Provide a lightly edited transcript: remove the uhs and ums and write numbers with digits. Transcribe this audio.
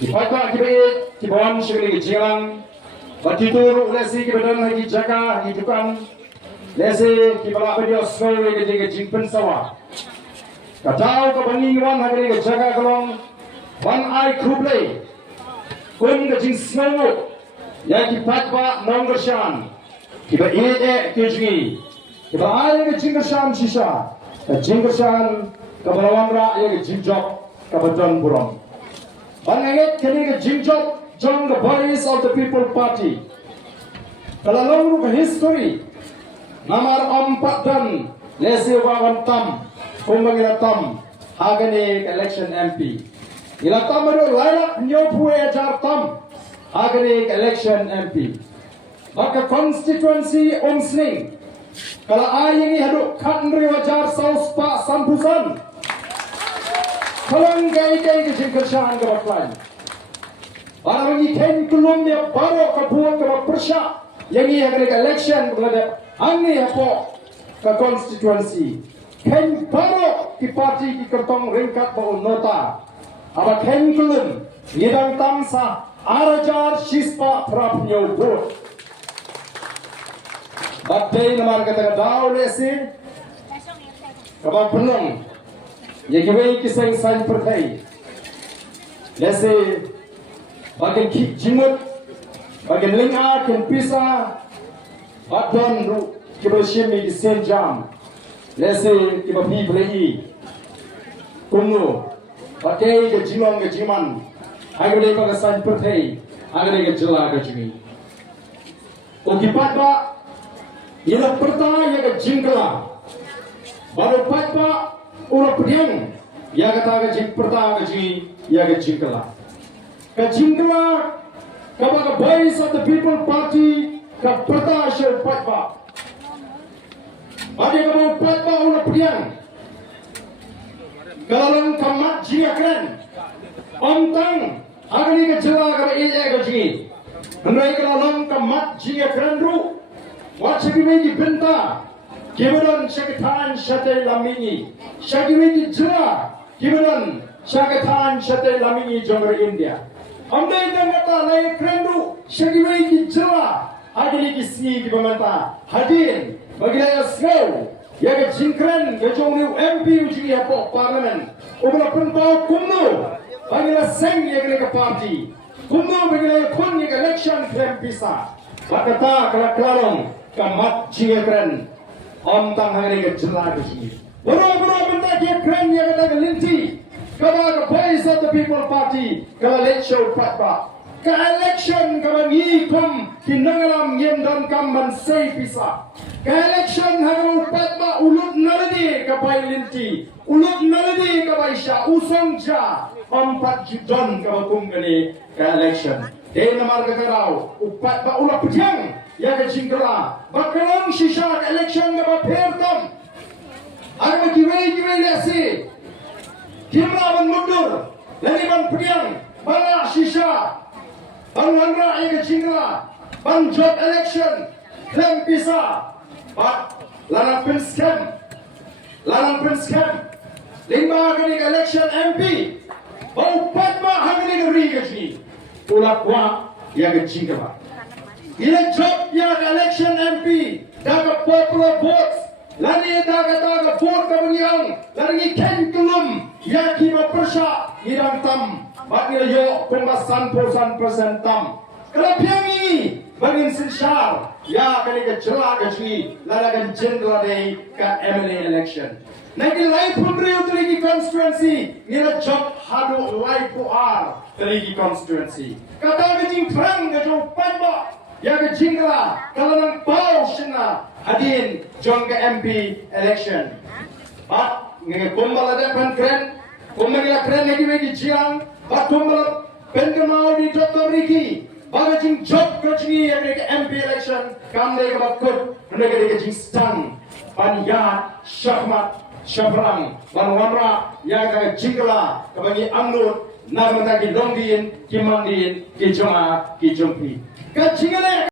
Ipatwa kibait kibon shigli gijilang batitur lesi kibadan hagi jaga hagi dukan lesi kibala bedio snow hagi jingpen sawa katau kabangingan hagi jaga kalong one eye kruble kun gajing snow ya kipatwa nonggershan kiba ide kijgi kiba ay gajinggershan shisha gajinggershan kabalawamra ya gajingjok kabadan burong. Banganget kini ke jingjok join the voice of the people party. Kalau lalu ke history, namar 4 dan lesi wawan tam, kumbang tam, hagani election MP. Ila tam baru layak nyopu ajar tam, hagani election MP. Maka constituency umsning, kalau ayang ihaduk kandri wajar saus pak sampusan. Kalang gay ke jingkershan ke baklain. Para bagi ten kulum dia baru kebuat ke persya. Yang ia ke election berada angin apa ke constituency. Ten baru di parti di kertong ringkat bau nota. Apa ten kulum ngidang tamsa arajar shispa prap nyobot. Batai namar kata daw lesi. Kaba penong. Yang kami kisah sain perkai, lese bagian jimut, bagian lingkar, bagian pisah, badan ru kibasimi di senjam, lese kibapi beli, kumno, pakai ke jimang ke jiman, agar mereka ke sain perkai, agar mereka jelah ke jimi. Ukipat ba, ialah pertama yang ke jingkala, baru patba. Orang pediang, ya kata kajing pertama kajing, ya kajing kela. Kajing kela, kabar voice of the people party, kap pertama show patba. Ada kamu patba orang pediang. Kalau kamat jia keren, ontang, agar ni kecewa kalau ia kajing. Hendak kalau kamat jia keren ru, wajib ini benta. Kibaran syakatan syate lamini, syakimi jera. Kibaran syakatan syate lamini jomber India. Amdai kata naik kerendu, syakimi jera. Adili kisni di pemata. Hadir bagi saya slow. Ya ke jingkren, ke jomri MP uji apa parlimen. Ubah penpau kumno. Bagi saya seng ya ke parti. Kumno bagi saya kun ya ke election klaim bisa. Bakata kalau kelarong kamat jingkren. Om tang hari ke jelah ke sini. Bro benda dia keren yang kata ke linti. Kalau ke voice of the people party, kalau let show patba. Ke election kalau ngikum kinangalam yem dan kamban say bisa. Ke election harus patba ulut naladi ke pai linti, ulut naladi ke pai sya usong ja. 4 judan ke kungkani ke election. Dia namar ke kerau upat ba ulat pejang. Ya ke jingkala, bakalang shisha ke election ke bapertam. Ada kiwai lesi, kimla ban mundur, lagi ban pediang, bala shisha, ban wanra ya ke jingkala, ban job election, klaim bisa, bat larang penskem, lima kali ke election MP, bau patma hangni ke rigaji, ulak wa ya ke jingkala. Ia job yang election MP, daga popular votes, lani daga vote kemudian, lani ken kelum, yang kima persya, irang tam, bagi yo pemasan persen tam. Kalau piang ini, bagi sensar, ya kali ke jelah kecil, ladakan general day ke MLA election. Nanti live pemberi terigi constituency, ira job hadu live puar terigi constituency. Kata kecing perang kecil panba. Ya ke jingla kalau nang bau sena hadin jong ke MP election. Bat nge kumbal ada pan keren, kumbal ya keren lagi jiang, bat kumbal pengemau di Dr. Ricky. Baga jing job kecil yang ke MP election, kamde ke bat kut, mereka ke jing stang, pan ya syahmat, syabrang, ban wanra ya ke jingla kebagi amnur. Nama tak ki longdiin, ki mandin, ki joma, ki jumpi. Kecingale